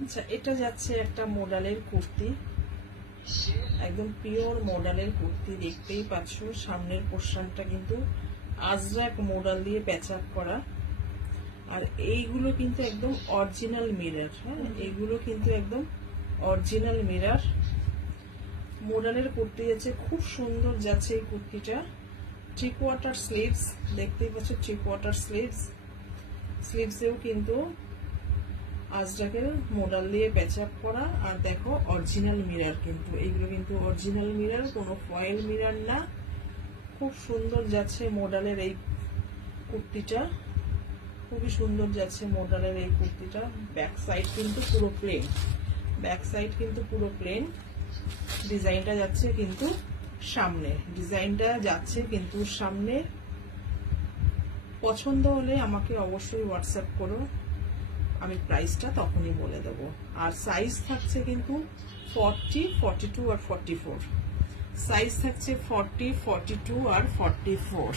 আচ্ছা, এটা যাচ্ছে একটা মডেলের কুর্তি, একদম পিওর মডেলের কুর্তি। দেখতেই পাচ্ছ সামনের পোর্শনটা কিন্তু আজরাক মডেল দিয়ে প্যাচ আপ করা। আর এইগুলো কিন্তু একদম অরিজিনাল মিরর। হ্যাঁ, এইগুলো কিন্তু একদম অরিজিনাল মিরর মডেলের কুর্তি যাচ্ছে, খুব সুন্দর যাচ্ছে এই কুর্তিটা। 3 কোয়ার্টার স্লিভস, দেখতেই পাচ্ছ 3 কোয়ার্টার স্লিভস। স্লিভসেও কিন্তু আজরাকের মডেল দিয়ে প্যাচ আপ করা। আর দেখো অরিজিনাল মিরর, কিন্তু এইগুলো কিন্তু অরিজিনাল মিরর, কোনো ফয়েল মিরর না। খুব সুন্দর যাচ্ছে মডেলের এই কুর্তিটা, খুবই সুন্দর যাচ্ছে মডেলের এই কুর্তিটা। ব্যাক সাইড কিন্তু পুরো প্লেন, ব্যাক সাইড কিন্তু পুরো প্লেন। ডিজাইনটা যাচ্ছে কিন্তু সামনে, ডিজাইনটা যাচ্ছে কিন্তু সামনে। পছন্দ হলে আমাকে অবশ্যই হোয়াটসঅ্যাপ করো, আমি প্রাইসটা তখনই বলে দেবো। আর সাইজ থাকছে কিন্তু 40, 42 আর 44। সাইজ থাকছে 40, 42 আর 44।